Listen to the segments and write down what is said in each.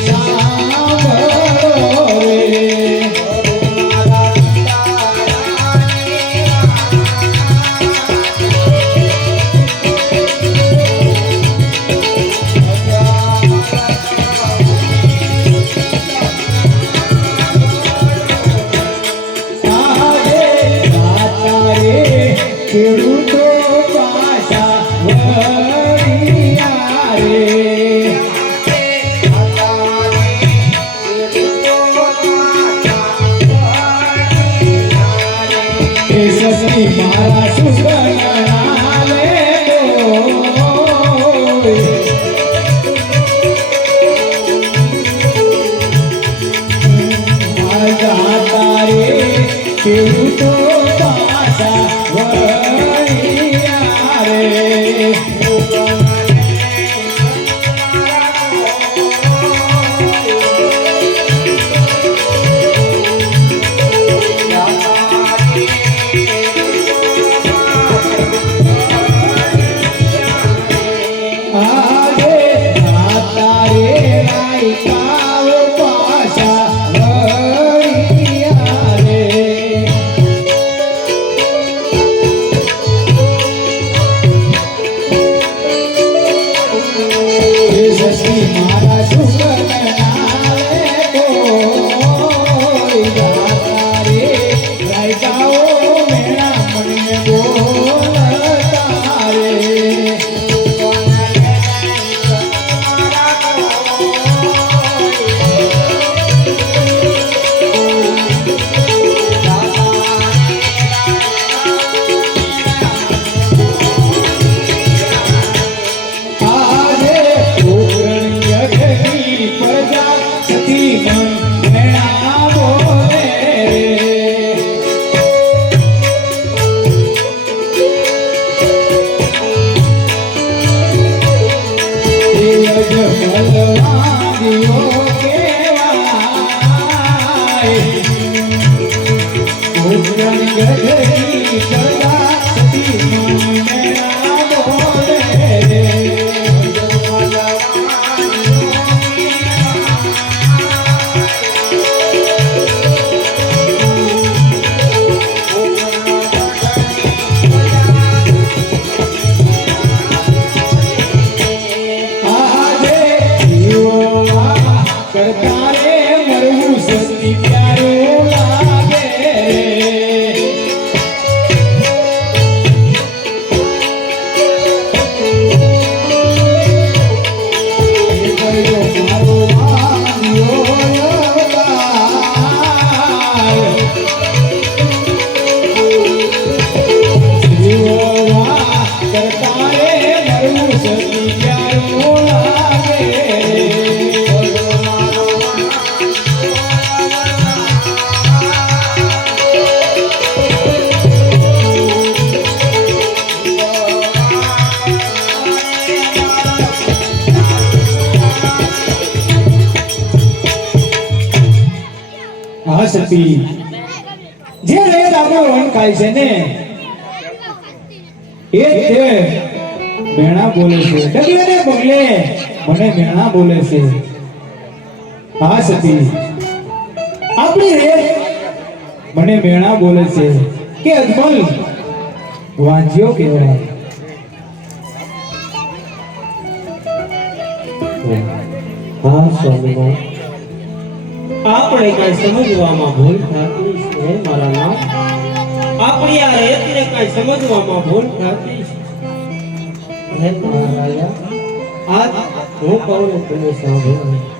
સાંભળો સતી જે રેત આપણો રોન ખાય છે ને, એ તે મેણા બોલે છે. ડગલે ને પગલે, મને મેણા બોલે છે. હા, સતી. આપણી રેત મને મેણા બોલે છે. કે અજમલ, વાંજ્યો કહેવાય હા આપણે કઈ સમજવામાં ભૂલ થતી છે? મારા નામ? આપણી આ રેતને કઈ સમજવામાં ભૂલ થતી છે? હે મહારાજા, આજ હું કહું ને તમે સાંભળો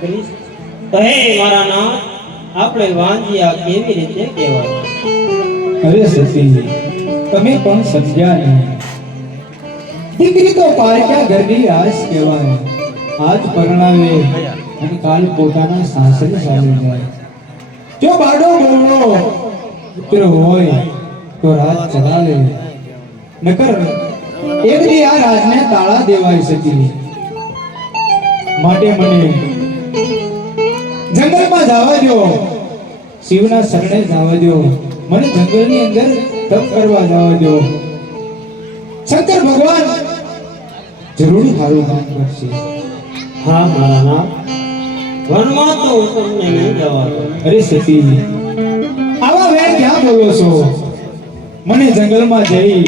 ત્રણ કહે મારા નાથ આપણે વાંજિયા કેવી રીતે કહેવાય? અરે સતીજી તમે પણ સમજ્યા નહીં. દીકરી તો પારક્યા ઘરની આજ કહેવાય? આજ પરણાવે અને કાલ પોતાના સાસરે ચાલી જાય. જો બાડો ગોળો પુત્ર હોય, તો રાજ ચલાવે. નકર એક દી આ રાજને તાળા દેવાય સતી. માટે મને જંગલમાં જવા દો શિવના શરણે જવા દો મને જંગલની અંદર તપ કરવા જવા દો શંકર ભગવાન જરૂરી સારું કામ કરશે. હા મારા વનમાં તો તમને નહીં જવા. અરે સતી આવા વેર ક્યાં બોલો છો? મને જંગલમાં જઈ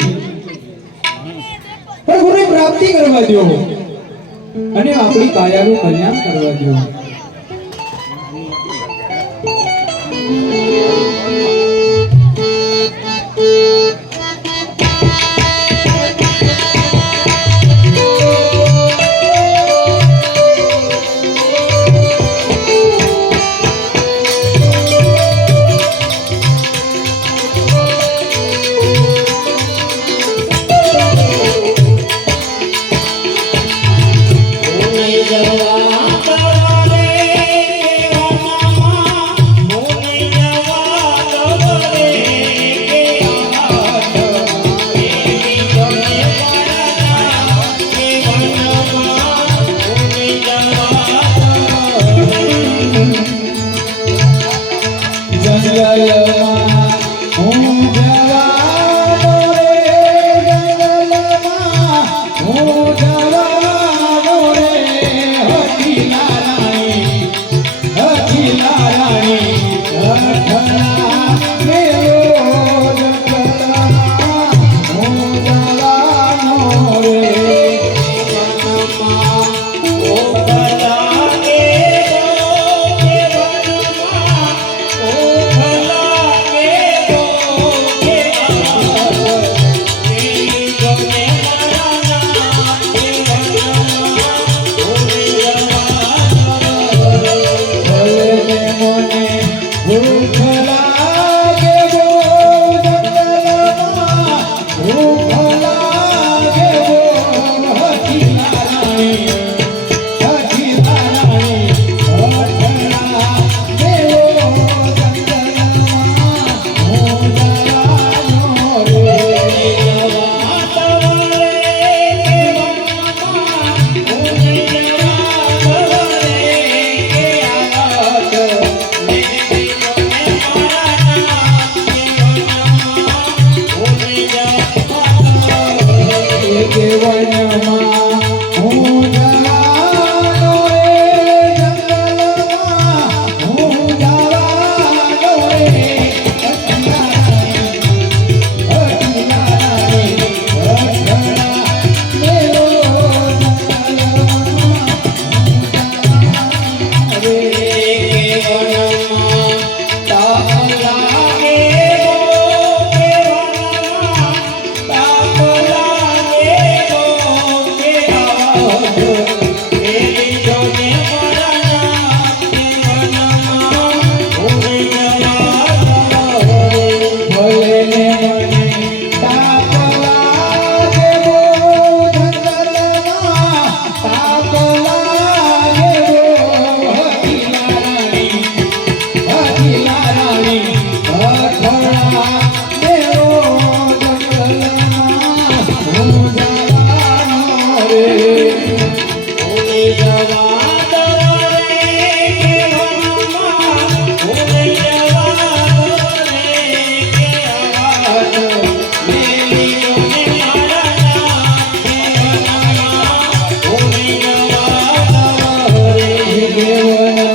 પ્રભુને પ્રાપ્તિ કરવા દો અને આપણી કાયાનું કલ્યાણ કરવા દો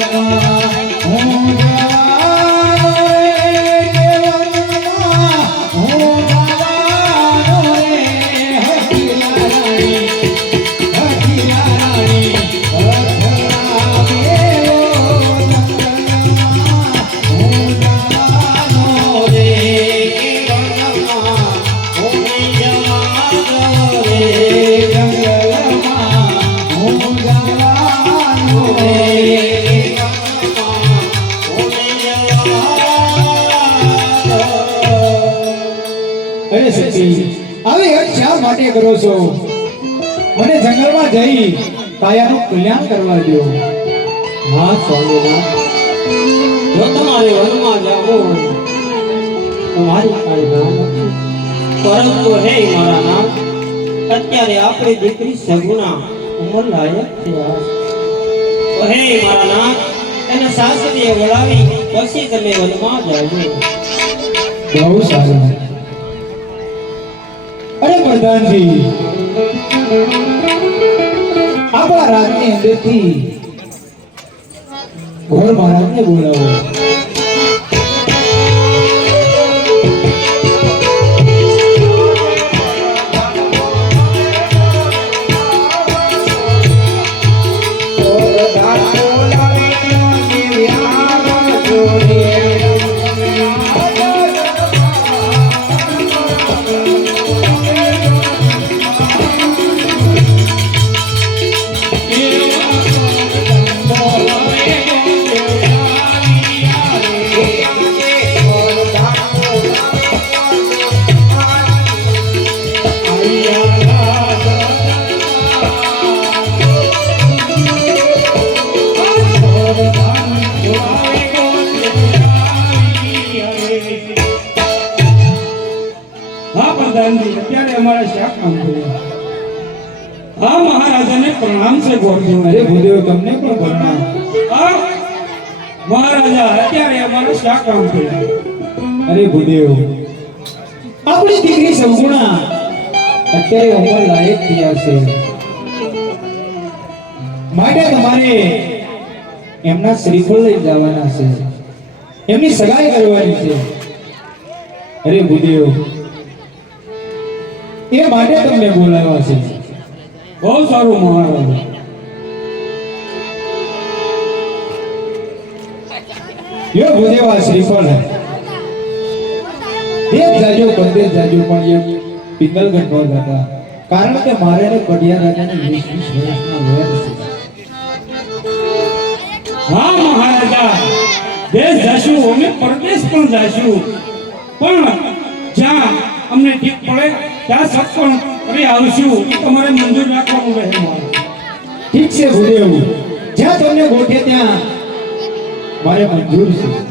કેવલમાં હું શા માટે કરો છો? મને જંગલમાં જઈ કાયાનું કલ્યાણ કરવા દો હા સ્વામીનાથ જો તમારે વનમાં જવું તમારી કાંઈ પરંતુ હે મારા નામ અત્યારે આપણી દીકરી સગુના ઉંમર લાયક છે હે મારા નામ એને સાસરીએ વળાવી પછી તમે વનમાં જાજો. બહુ સારું. પ્રધાનજી આપણા રાજની અંદરથી ઘોર મહારાજને બોલાવો. પ્રણામ છે ગોરજો અરે ભૂદેવ તમને પણ પ્રણામ મહારાજા અત્યારે અમારે શા કામ કર્યું અરે ભૂદેવ. આપણી દીકરી સંપૂર્ણા અત્યારે ઉંમર લાયક થયા છે. માટે તમારે એમના શ્રીફળ લઈ જવાના છે. એમની સગાઈ કરવાની છે. અરે ભૂદેવ. એ માટે તમને બોલાવ્યા છે. બહુ સારું મહારાજા યો ભૂદેવ આ શ્રીફળ દેખ જાજો પરદેશ જાજો, પણ એ પિંગલગઢ પર હતા. કારણ કે મારે ને પડિયા રાજાને વીસ વીસ વર્ષના વેર છે. હા, મહારાજા. દેશ જાશું, અમે પરદેશ પણ જાશું. પણ જ્યાં અમને ઠીક પડે, ત્યાં સત્સંગ કરી આવશું તમારે મંજૂર રાખવાનું રહે ઠીક છે, ગુરુદેવ. જ્યાં તમને ગોઠે ત્યાં મારે મંજૂર છે.